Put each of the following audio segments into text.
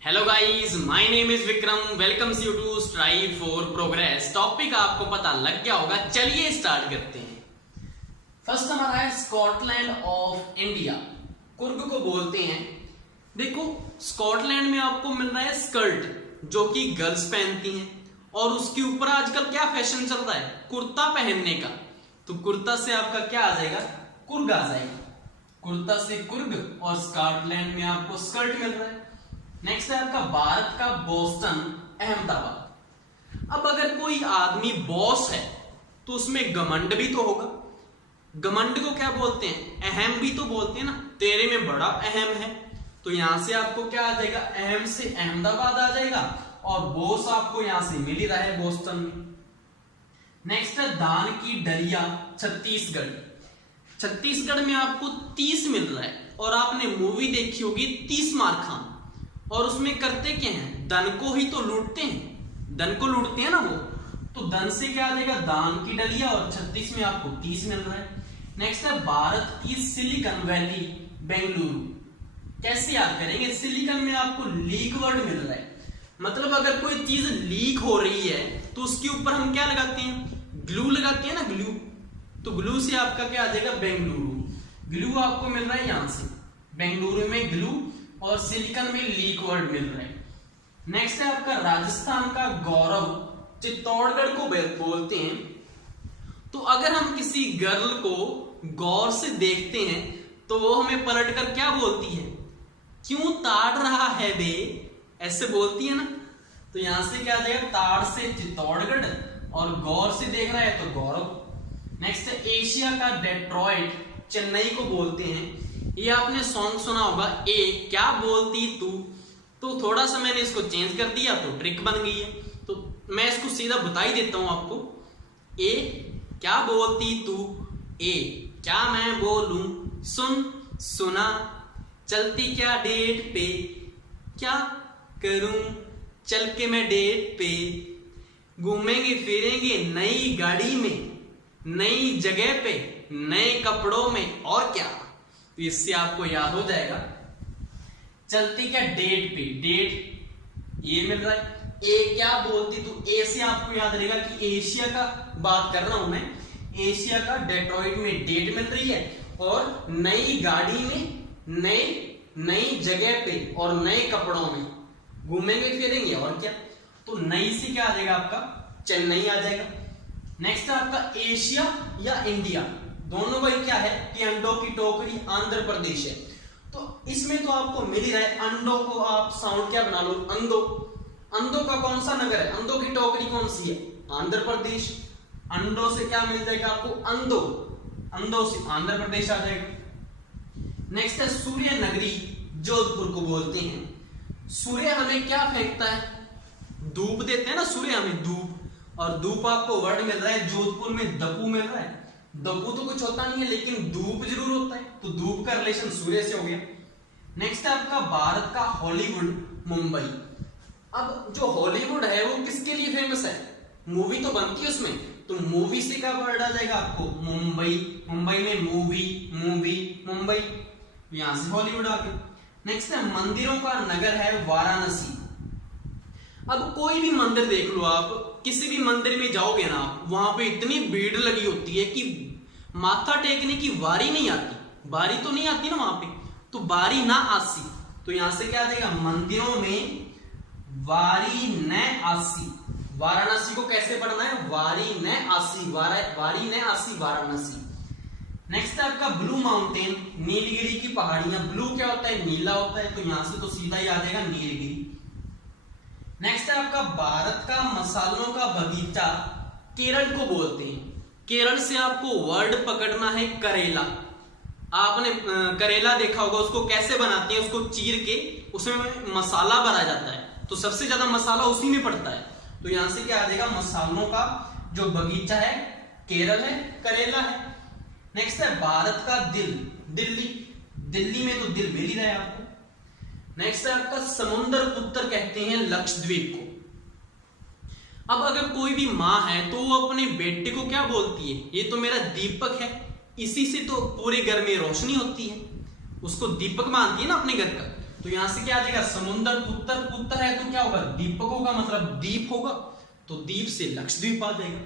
Hello guys, my name is Vikram. Welcomes you to Strive for Progress. Topic आपको पता लग गया होगा, चलिए स्टार्ट करते हैं। फर्स्ट हमारा है स्कॉटलैंड ऑफ इंडिया। कुर्ग को बोलते हैं। देखो, स्कॉटलैंड में आपको मिल रहा है स्कर्ट, जो कि गर्ल्स पहनती हैं, और उसके ऊपर आजकल क्या फैशन चल रहा है, कुर्ता पहनने का। तो कुर्ता से आपका क्या आ जाएगा, कुर्ग आ जाएगा। कुर्ता से कुर्ग, और स्कॉटलैंड में आपको स्कर्ट मिल रहा है। नेक्स्ट है आपका भारत का बोस्टन, अहमदाबाद। अब अगर कोई आदमी बॉस है तो उसमें घमंड भी तो होगा। घमंड को क्या बोलते हैं, अहम भी तो बोलते हैं ना। तेरे में बड़ा अहम है, तो यहां से आपको क्या आ जाएगा, अहम से अहमदाबाद आ जाएगा, और बॉस आपको यहां से मिल ही रहा है बोस्टन में। नेक्स्ट है दान की डलिया, छत्तीसगढ़। छत्तीसगढ़ में आपको 30 मिल रहा है, और आपने मूवी देखी होगी 30 मार खान, और उसमें करते क्या हैं, धन को ही तो लूटते हैं, धन को लूटते हैं ना वो। तो धन से क्या आ जाएगा, दान की डलिया, और 36 में आपको 30 मिल रहा है। नेक्स्ट है भारत की सिलिकॉन वैली, बेंगलुरु। कैसे याद करेंगे, सिलिकॉन में आपको लीक वर्ड मिल रहा है। मतलब अगर कोई चीज लीक हो रही है तो उसके ऊपर हम क्या लगाते हैं, ग्लू लगाते हैं ना, ग्लू। तो ग्लू से आपका क्या आ जाएगा, बेंगलुरु। ग्लू आपको मिल रहा है यहां से, बेंगलुरु में ग्लू, और सिलिकॉन में लीक वर्ड मिल रहा है। नेक्स्ट है आपका राजस्थान का गौरव, चित्तौड़गढ़ को बोलते हैं। तो अगर हम किसी गर्ल को गौर से देखते हैं तो वो हमें पलटकर क्या बोलती है, क्यों ताड़ रहा है बे, ऐसे बोलती है ना। तो यहां से क्या आ जाएगा, ताड़ से चित्तौड़गढ़, और गौर से देख रहा है तो गौरव। नेक्स्ट है एशिया का डेट्रॉइट, चेन्नई को बोलते हैं। ये आपने सॉन्ग सुना होगा, ए क्या बोलती तू। तो थोड़ा सा मैंने इसको चेंज कर दिया तो ट्रिक बन गई है। तो मैं इसको सीधा बता ही देता हूं आपको, ए क्या बोलती तू, ए क्या मैं बोलूं, सुन सुना, चलती क्या डेट पे, क्या करूं चल के मैं डेट पे, घूमेंगे फिरेंगे नई गाड़ी में, नई जगह पे, नए कपड़ों में, और क्या। तो इससे आपको याद हो जाएगा, चलती क्या डेट पे, डेट ये मिल रहा है। ए क्या बोलती तू, ए से आपको याद रहेगा कि एशिया का बात कर रहा हूं मैं। एशिया का डेट्रॉइट में डेट मिल रही है, और नई गाड़ी में, नई जगह पे, और नए कपड़ों में, घूमेंगे फिरेंगे, और क्या। तो नई से क्या आ जाएगा आपका, चेन्नई आ जाएगा। नेक्स्ट है आपका एशिया या इंडिया, दोनों भाई क्या है कि अंडों की टोकरी, आंध्र प्रदेश है। तो इसमें तो आपको मिल ही रहा है, अंडों को आप साउंड क्या बना लो, अंदो। अंदो का कौन सा नगर है, अंडों की टोकरी कौन सी है, आंध्र प्रदेश। अंडों से क्या मिल जाएगा आपको, अंदो, अंदो से आंध्र प्रदेश आ जाएगा। नेक्स्ट है सूर्य नगरी, जोधपुर को बोलते हैं। सूर्य हमें क्या फेंकता है, धूप देते हैं ना सूर्य हमें, धूप। और धूप आपको वर्ड मिल रहा है, जोधपुर में दपू मिल रहा है। दपू तो कुछ होता नहीं है, लेकिन धूप जरूर होता है, तो धूप का रिलेशन सूर्य से हो गया। नेक्स्ट है आपका भारत का हॉलीवुड, मुंबई। अब जो हॉलीवुड है वो किसके लिए फेमस है, मूवी तो बनती है उसमें, तो मूवी से क्या वर्ड आ जाएगा आपको, मुंबई। मुंबई में मूवी, मूवी मुंबई, यहां से हॉलीवुड आ गया। नेक्स्ट है मंदिरों का नगर है, वाराणसी। अब कोई भी मंदिर देख लो आप, किसी भी मंदिर में जाओगे ना, वहां पे इतनी भीड़ लगी होती है कि माथा टेकने की वारी नहीं आती, बारी तो नहीं आती ना वहां पे, तो बारी ना आसी। तो यहां से क्या आ जाएगा, मंदिरों में वारी न आसी। वाराणसी को कैसे पढ़ना है, वारी न आसी, वारी न आसी, वाराणसी। नेक्स्ट है आपका ब्लू माउंटेन, नीलगिरी की पहाड़ियां। ब्लू क्या होता है, नीला होता है, तो यहां से तो सीधा ही आ जाएगा नीलगिरी। नेक्स्ट है आपका भारत का मसालों का बगीचा, केरल को बोलते हैं। केरल से आपको वर्ड पकड़ना है, करेला। आपने करेला देखा होगा, उसको कैसे बनाते हैं, उसको चीर के उसमें मसाला भरा जाता है, तो सबसे ज्यादा मसाला उसी में पड़ता है। तो यहां से क्या आ जाएगा, मसालों का जो बगीचा है, केरल है, करेला है। नेक्स्ट है भारत का दिल, दिल्ली। दिल्ली में तो दिल मिल ही रहा है आपको। नेक्स्ट है आपका समुद्र पुत्र कहते हैं लक्षद्वीप को। अब अगर कोई भी माँ है तो वो अपने बेटे को क्या बोलती है, ये तो मेरा दीपक है, इसी से तो पूरे घर में रोशनी होती है, उसको दीपक मानती है ना अपने घर का। तो यहां से क्या आ जाएगा समुंदर, पुत्र पुत्र है तो क्या होगा दीपकों का मतलब द्वीप होगा, तो द्वीप से लक्षद्वीप आ जाएगा।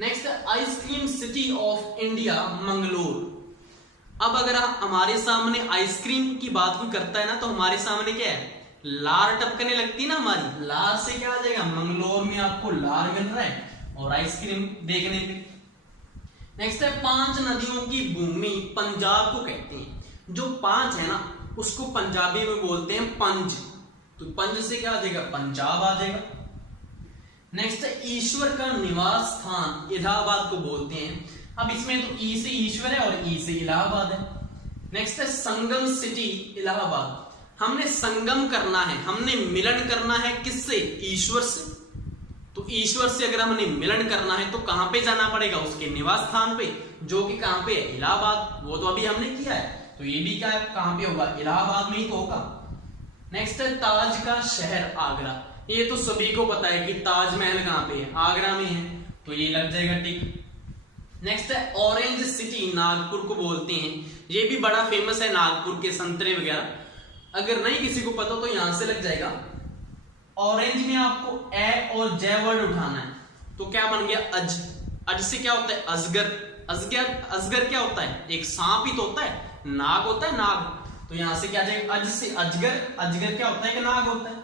Next ice cream city of India Mangalore. अब अगर हमारे सामने आइसक्रीम की बात कोई करता है ना तो हमारे सामने क्या है लार टपकने लगती है ना, हमारी लार से क्या आ जाएगा मंगलोर में आपको लार मिल रहा है और आइसक्रीम देखने पे। नेक्स्ट है 5 नदियों की भूमि पंजाब को कहते हैं। जो 5 है ना उसको पंजाबी में बोलते हैं पंज, तो पंज से क्या आ जाएगा पंजाब आ जाएगा। नेक्स्ट है ईश्वर का निवास स्थान इलाहाबाद को बोलते हैं। अब इसमें तो ई से ईश्वर है और ई से इलाहाबाद है। नेक्स्ट है संगम सिटी इलाहाबाद। हमने संगम करना है, हमने मिलन करना है किससे ईश्वर से, तो ईश्वर से अगर हमने मिलन करना है तो कहां पे जाना पड़ेगा उसके निवास स्थान पे, जो कि कहां पे है इलाहाबाद। वो तो अभी हमने किया है, तो ये भी क्या है कहां पे होगा इलाहाबाद में ही तो होगा। नेक्स्ट है ताज का शहर आगरा। ये तो सभी को पता है कि ताजमहल कहां पे है आगरा में है, तो ये लग जाएगा टिक। नेक्स्ट है ऑरेंज सिटी नागपुर को बोलते हैं। ये भी बड़ा फेमस है नागपुर के संतरे वगैरह, अगर नहीं किसी को पता तो यहां से लग जाएगा। ऑरेंज में आपको ए और जे वर्ड उठाना है, तो क्या बन गया अज। अज से क्या होता है अजगर, अजगर अजगर क्या होता है एक सांप ही तो होता है, नाग होता है नाग, तो यहां से क्या जाएगा अज से अजगर, अजगर क्या होता है कि नाग होता है।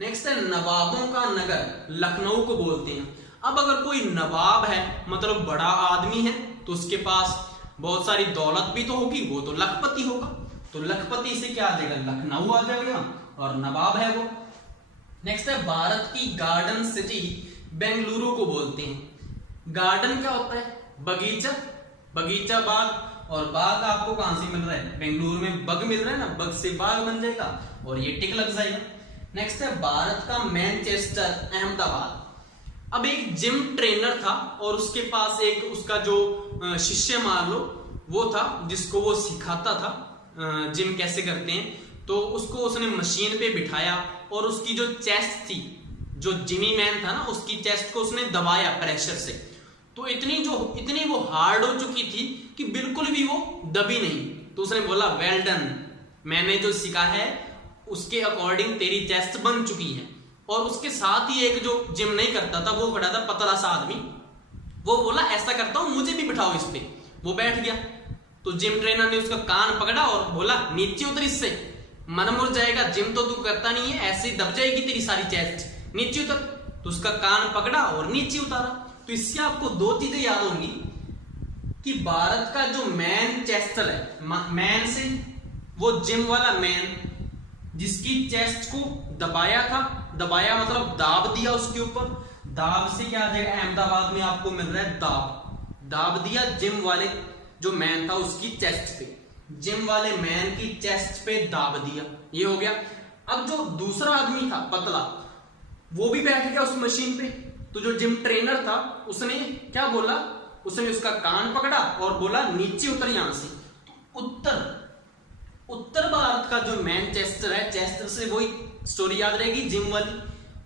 नेक्स्ट है नवाबों का नगर लखनऊ को बोलते हैं। अब अगर कोई नवाब है मतलब बड़ा आदमी है तो उसके पास बहुत सारी दौलत भी तो होगी, वो तो लखपति होगा, तो लखपति से क्या आ जाएगा लखनऊ आ जाएगा और नवाब है वो। नेक्स्ट है भारत की गार्डन सिटी बेंगलुरु को बोलते हैं। गार्डन क्या होता है बगीचा, बगीचा बाग, और बाग आपको कहां से मिल रहा है बेंगलुरु में बग मिल रहा है ना, बग से बाग बन जाएगा और ये टिक लग जाएगा। नेक्स्ट है भारत का मैनचेस्टर अहमदाबाद। अब एक जिम ट्रेनर था और उसके पास एक उसका जो शिष्य मान लो वो था जिसको वो सिखाता था जिम कैसे करते हैं, तो उसको उसने मशीन पे बिठाया और उसकी जो चेस्ट थी, जो जिमी मैन था ना उसकी चेस्ट को उसने दबाया प्रेशर से, तो इतनी वो हार्ड हो चुकी थी कि बिल्कुल भी वो दबी नहीं। तो उसने बोला वेल डन, मैंने जो सीखा है उसके अकॉर्डिंग तेरी चेस्ट बन चुकी है। और उसके साथ ही एक जो जिम नहीं करता था वो खड़ा था पतला सा आदमी, वो बोला ऐसा करता हूं मुझे भी बिठाओ इस पे, वो बैठ गया। तो जिम ट्रेनर ने उसका कान पकड़ा और बोला नीचे उतर इससे, मन मुड़ जाएगा, जिम तो तू करता नहीं है, ऐसे दब जाएगी तेरी सारी चेस्ट, नीचे उतर। तो उसका कान पकड़ा और नीचे उतारा। तो इससे आपको 2 चीजें याद होंगी कि भारत का जो मैन चेस्टर है, मैन से वो जिम वाला मैन जिसकी चेस्ट को दबाया था, दबाया मतलब दाब दिया उसके ऊपर, दाब से क्या आ जाएगा अहमदाबाद में आपको मिल रहा है दाब, दाब दिया जिम वाले जो मैन था उसकी चेस्ट पे, जिम वाले मैन की चेस्ट पे दाब दिया, ये हो गया। अब जो दूसरा आदमी था पतला वो भी बैठ गया उस मशीन पे, तो जो जिम ट्रेनर था उसने क्या बोला, उसने उसका कान पकड़ा और बोला नीचे उतर यहां से। उत्तर भारत का जो मैनचेस्टर है, चेस्टर से वही स्टोरी याद रहेगी जिम वाली,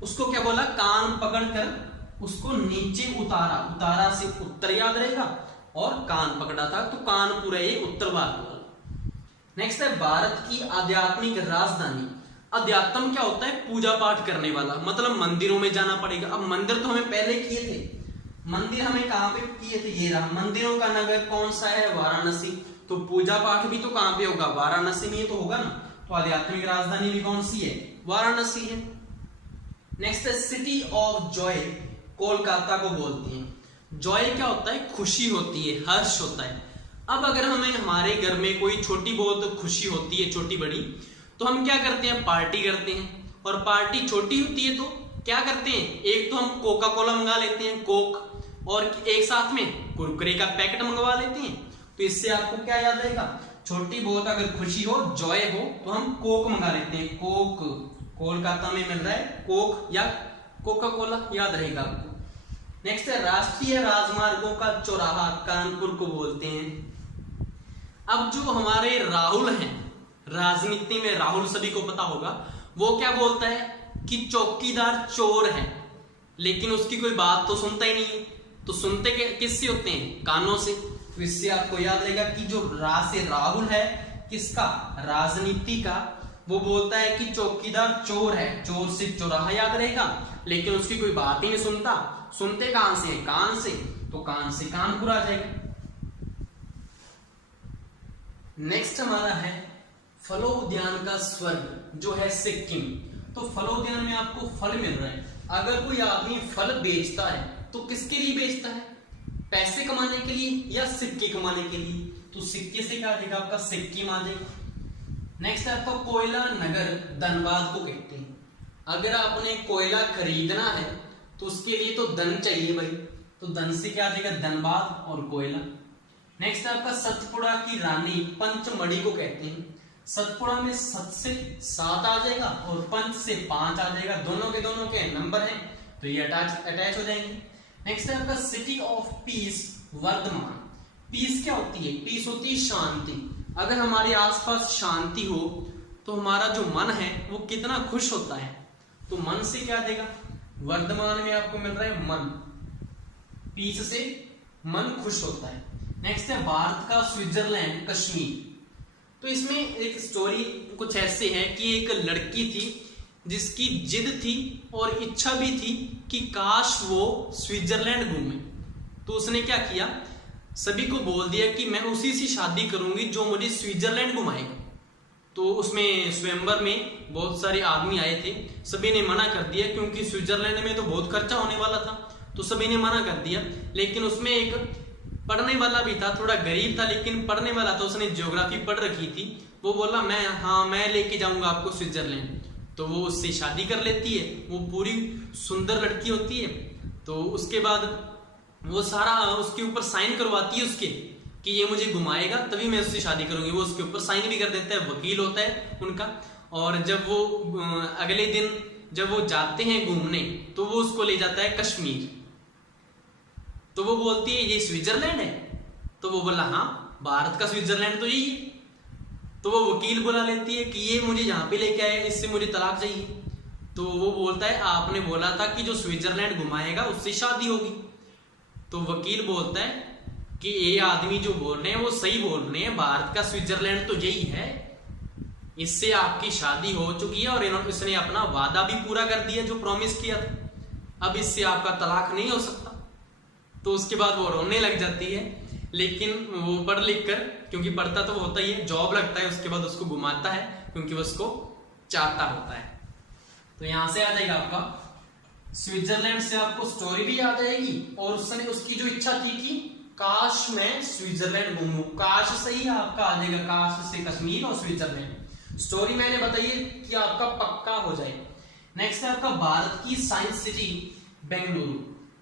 उसको क्या बोला कान पकड़कर उसको नीचे उतारा, उतारा से उत्तर याद रहेगा और कान पकड़ा था तो कान पूरा ये उत्तर भारत वाला। नेक्स्ट है भारत की आध्यात्मिक राजधानी। अध्यात्म क्या होता है पूजा पाठ करने वाला, मतलब मंदिरों में जाना पड़ेगा। अब मंदिर तो हमें पहले किए थे, मंदिर हमें कहां पे किए थे, ये रहा मंदिरों का नगर कौन सा है वाराणसी, तो पूजा पाठ भी तो कहां पे होगा वाराणसी में तो होगा ना, तो आध्यात्मिक राजधानी भी कौन सी है वाराणसी है। नेक्स्ट है सिटी ऑफ जॉय, कोलकाता को बोलते हैं। जॉय क्या होता है खुशी होती है, हर्ष होता है। अब अगर हमें हमारे घर में कोई छोटी बहुत खुशी होती है छोटी बड़ी, तो हम क्या करते हैं पार्टी करते हैं, और पार्टी छोटी होती है तो क्या करते हैं, एक तो हम कोका कोला मंगा लेते हैं कोक, और एक साथ में कुरकुरे का पैकेट मंगवा लेते हैं। तो इससे आपको क्या याद रहेगा, छोटी बहुत अगर खुशी हो जॉय हो तो हम कोक मंगा लेते हैं, कोक कोलकाता में मिल रहा है कोक या कोका कोला, याद रहेगा आपको। नेक्स्ट है राष्ट्रीय राजमार्गों का चौराहा कानपुर को बोलते हैं। अब जो हमारे राहुल हैं, राजनीति में राहुल सभी को पता होगा, वो क्या बोलता है कि चौकीदार चोर है, लेकिन उसकी कोई बात तो सुनता ही नहीं है। तो सुनते किससे होते हैं कानों से। तो इससे आपको याद रहेगा कि जो से राहुल है किसका राजनीति का, वो बोलता है कि चौकीदार चोर है, चोर से चौराहा याद रहेगा, लेकिन उसकी कोई बात ही नहीं सुनता। सुनते कहां से? कान से, तो कान से कानपुर आ जाएगा। नेक्स्ट हमारा है फलोद्यान का स्वर्ग जो है सिक्किम। तो फलोद्यान में आपको फल मिल रहा है। अगर कोई आदमी फल बेचता है तो किसके लिए बेचता है? पैसे कमाने के लिए या सिक्के कमाने के लिए? तो सिक्के से क्या आ जाएगा आपका? सिक्किम आ जाएगा। नेक्स्ट है आपका कोयला नगर धनबाद को कहते हैं। अगर आपने कोयला खरीदना है तो उसके लिए तो धन चाहिए भाई, तो धन से क्या आ जाएगा? धनबाद और कोयला। नेक्स्ट है आपका सतपुड़ा की रानी पंचमढ़ी को कहते हैं। सतपुड़ा में 7 से 7 आ जाएगा और पंच से 5 आ जाएगा, दोनों के नंबर हैं तो ये अटैच हो जाएंगे। नेक्स्ट है आपका city of peace Vardhaman. Peace क्या होती है? पीस होती है शांति। अगर हमारे आसपास शांति हो तो हमारा जो मन है वो कितना खुश होता है। तो मन से क्या देगा? वर्धमान में आपको मिल रहा है मन, पीस से मन खुश होता है। नेक्स्ट है भारत का स्विट्जरलैंड कश्मीर। तो इसमें एक स्टोरी कुछ ऐसे है कि एक लड़की थी जिसकी जिद थी और इच्छा भी थी कि काश वो स्विट्जरलैंड घूमे। तो उसने क्या किया? सभी को बोल दिया कि मैं उसी से शादी करूंगी जो मुझे स्विट्जरलैंड घुमाएगा। तो उसमें स्वयंवर में बहुत सारे आदमी आए थे, सभी ने मना कर दिया क्योंकि स्विट्जरलैंड में तो बहुत खर्चा होने वाला था, तो सभी ने मना कर दिया। लेकिन उसमें एक पढ़ने वाला भी था, थोड़ा गरीब था लेकिन पढ़ने वाला था, उसने ज्योग्राफी पढ़ रखी थी। वो बोला मैं लेके जाऊंगा आपको स्विट्जरलैंड। तो वो उससे शादी कर लेती है। वो पूरी सुंदर लड़की होती है। तो उसके बाद वो सारा उसके ऊपर साइन करवाती है उसके कि ये मुझे घुमाएगा तभी मैं उससे शादी करूंगी। वो उसके ऊपर साइन भी कर देता है, वकील होता है उनका। और जब वो अगले दिन जब वो जाते हैं घूमने तो वो उसको ले जाता है कश्मीर। तो वो बोलती है ये स्विट्जरलैंड है? तो वो बोला हाँ, भारत का स्विट्जरलैंड तो यही है। तो वो वकील बुला लेती है कि ये मुझे यहाँ पे लेके आया, इससे मुझे तलाक चाहिए। तो वो बोलता है आपने बोला था कि जो स्विट्जरलैंड घुमाएगा उससे शादी होगी। तो वकील बोलता है कि ये आदमी जो बोल रहे हैं वो सही बोल रहे हैं, भारत का स्विट्जरलैंड तो यही है, इससे आपकी शादी हो चुकी है और इसने अपना वादा भी पूरा कर दिया जो प्रॉमिस किया था, अब इससे आपका तलाक नहीं हो सकता। तो उसके बाद वो रोने लग जाती है, लेकिन वो पढ़ लिख कर, क्योंकि पढ़ता तो वो होता ही है, जॉब लगता है, उसके बाद उसको घुमाता है क्योंकि वो उसको चाहता होता है। तो यहां से आ जाएगा आपका स्विट्जरलैंड से आपको स्टोरी भी याद आएगी और उसने उसकी जो इच्छा थी कि काश मैं स्विट्जरलैंड घूमूं, काश से ही आपका आ जाएगा, काश से कश्मीर और स्विट्जरलैंड। स्टोरी मैंने बताई कि आपका पक्का हो जाए। नेक्स्ट है आपका भारत की साइंस सिटी बेंगलुरु।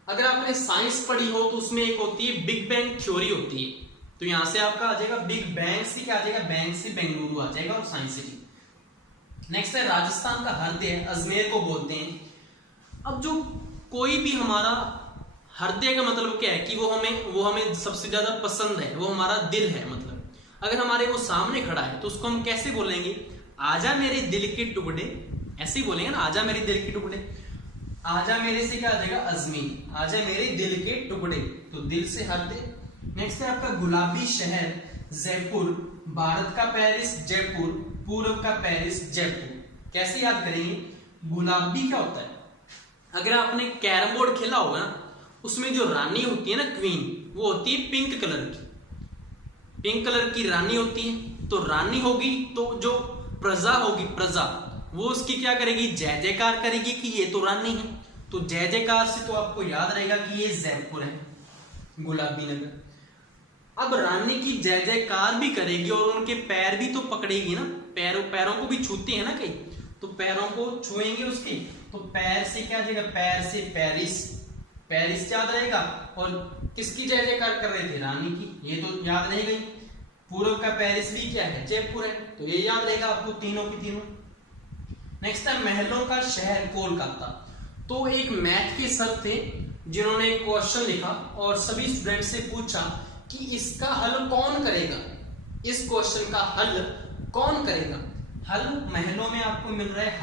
अगर आपने साइंस पढ़ी हो तो उसमें एक होती है बिग बैंग थ्योरी होती है। तो यहां से आपका आ जाएगा बिग बैंग से क्या आ जाएगा? बैंग से बेंगलुरु आ जाएगा और साइंस सिटी। नेक्स्ट है राजस्थान का हृदय अजमेर को बोलते हैं। अब जो कोई भी हमारा हृदय का मतलब क्या है कि वो हमें सबसे ज्यादा पसंद है, वो हमारा दिल है। मतलब अगर हमारे वो सामने खड़ा है तो उसको हम कैसे बोलेंगे? आजा मेरे दिल के टुकड़े, ऐसे ही बोलेंगे ना, आजा मेरे दिल के टुकड़े। आजा मेरे से क्या आ जाएगा? अजमेर, आजा मेरे दिल के टुकड़े, तो दिल से हृदय। नेक्स्ट है आपका गुलाबी शहर जयपुर। भारत का पेरिस जयपुर, पूर्व का पेरिस जयपुर। कैसे याद करेंगे? गुलाबी क्या होता है? अगर आपने कैरम बोर्ड खेला होगा ना, उसमें जो रानी होती है ना, क्वीन, वो होती है पिंक कलर की, पिंक कलर की रानी होती है। तो रानी होगी तो जो प्रजा होगी, प्रजा, वो उसकी क्या करेगी? जय जयकार करेगी कि ये तो रानी है। तो जय जयकार से तो आपको याद रहेगा कि ये जयपुर है, गुलाबी नगर। अब रानी की जय जयकार भी करेगी और उनके पैर भी तो पकड़ेगी ना, पैरों को भी छूते हैं ना कहीं, तो पैरों को छुएंगे उसके, तो पैर से क्या जाएगा? पैर से पेरिस, पेरिस याद रहेगा। और किसकी जय जयकार कर रहे थे? रानी की, ये तो याद नहीं गई। पूर्व का पेरिस भी क्या है? जयपुर है, तो ये याद रहेगा आपको तीनों की तीनों। नेक्स्ट है महलों का शहर कोलकाता। तो एक मैथ के सर थे जिन्होंने एक क्वेश्चन लिखा और सभी स्टूडेंट से पूछा कि इसका हल कौन करेगा, इस क्वेश्चन का हल कौन करेगा। हल महलों में आपको मिल रहा है,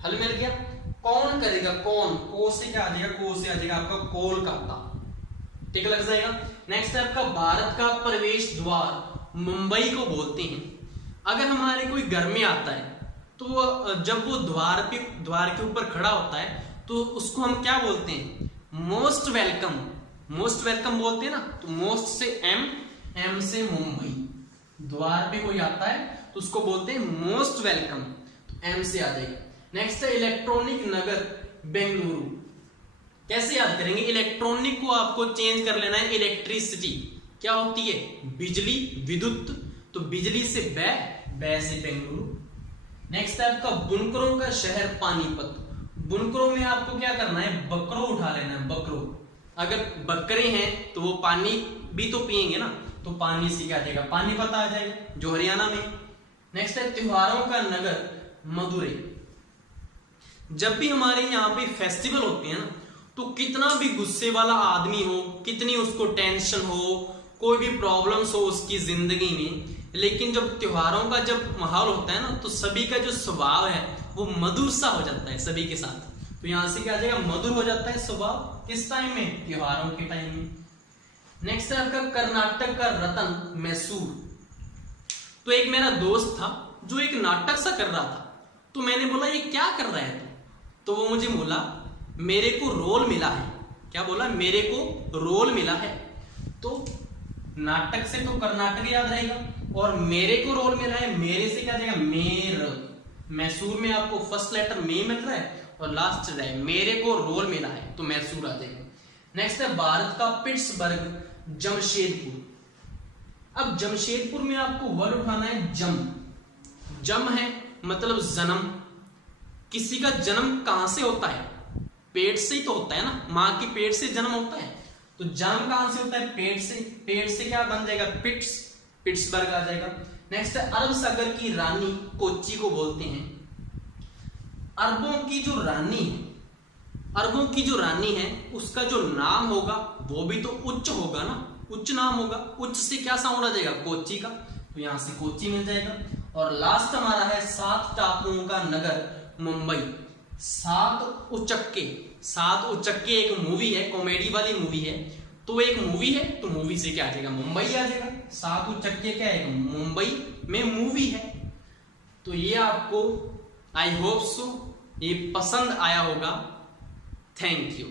हल मिल गया। कौन करेगा? कौन, को से क्या आ जाएगा? को से आ जाएगा आपका कोलकाता, ठीक लग जाएगा। नेक्स्ट है आपका भारत का प्रवेश द्वार मुंबई को बोलते हैं। अगर हमारे कोई घर में आता है तो जब वो द्वार के ऊपर खड़ा होता है तो उसको हम क्या बोलते हैं, मोस्ट वेलकम। मोस्ट वेलकम बोलते हैं ना, तो मोस्ट से एम से मुंबई, द्वार पे कोई आता है तो उसको बोलते हैं मोस्ट वेलकम, तो एम से आ जाएगा। नेक्स्ट है इलेक्ट्रॉनिक नगर बेंगलुरु। कैसे याद करेंगे, इलेक्ट्रॉनिक को आपको चेंज कर लेना है इलेक्ट्रिसिटी, क्या होती है, बिजली, विद्युत, तो बिजली से बै से बेंगलुरु। नेक्स्ट है आपका बुनकरों का शहर पानीपत। बुनकरों में आपको क्या करना है, बकरो उठा लेना है, बकरो। अगर बकरे हैं तो वो पानी भी तो पिएंगे ना, तो पानी से क्या आ जाएगा, पानीपत आ जाएगा, जो हरियाणा में। नेक्स्ट है त्योहारों का नगर मदुरै। जब भी हमारे यहाँ पे फेस्टिवल होते हैं ना, तो कितना भी गुस्से वाला आदमी हो, कितनी उसको टेंशन हो, कोई भी प्रॉब्लम्स हो उसकी जिंदगी में, लेकिन जब त्योहारों का जब माहौल होता है ना, तो सभी का जो स्वभाव है वो मधुर सा हो जाता है सभी के साथ। तो यहां से क्या आ जाएगा, मधुर हो जाता है स्वभाव, किस टाइम में, त्योहारों के टाइम में। नेक्स्ट है आपका कर्नाटक का रतन मैसूर। तो एक मेरा दोस्त था जो एक नाटक सा कर रहा था, तो मैंने बोला ये क्या कर रहा है तो वो मुझे बोला मेरे को रोल मिला है। क्या बोला, मेरे को रोल मिला है। तो नाटक से तो कर्नाटक याद रहेगा, और मेरे को रोल मिला है, मेरे से क्या जाएगा, मेर। मैसूर में आपको फर्स्ट लेटर में मिल रहा है और लास्ट रहा है, मेरे को रोल मिला है, तो मैसूर आ जाएगा। नेक्स्ट है भारत का पिट्सबर्ग जमशेदपुर। अब जमशेदपुर में आपको वर्ड उठाना है जम। जम है मतलब जन्म। किसी का जन्म कहां से होता है, पेट से ही तो होता है ना, मां की पेट से जन्म होता है। तो जन्म कहां से होता है, पेट से। पेट से क्या बन जाएगा, पिट्सबर्ग आ जाएगा। नेक्स्ट है अरब सागर की रानी कोच्चि को बोलते हैं। अरबों की जो रानी है उसका जो नाम होगा वो भी तो उच्च होगा ना, उच्च नाम होगा। उच्च से क्या साउंड आ जाएगा, कोच्चि का, तो यहां से कोच्चि मिल जाएगा। और लास्ट हमारा है 7 टापुओं का नगर मुंबई। 7 उचक्के एक मूवी है, कॉमेडी वाली मूवी है, तो एक मूवी है, तो मूवी से क्या आ जाएगा, मुंबई आ जाएगा। 7 उचक्के क्या है, मुंबई में मूवी है। तो ये आपको आई होप सो ये पसंद आया होगा। Thank you.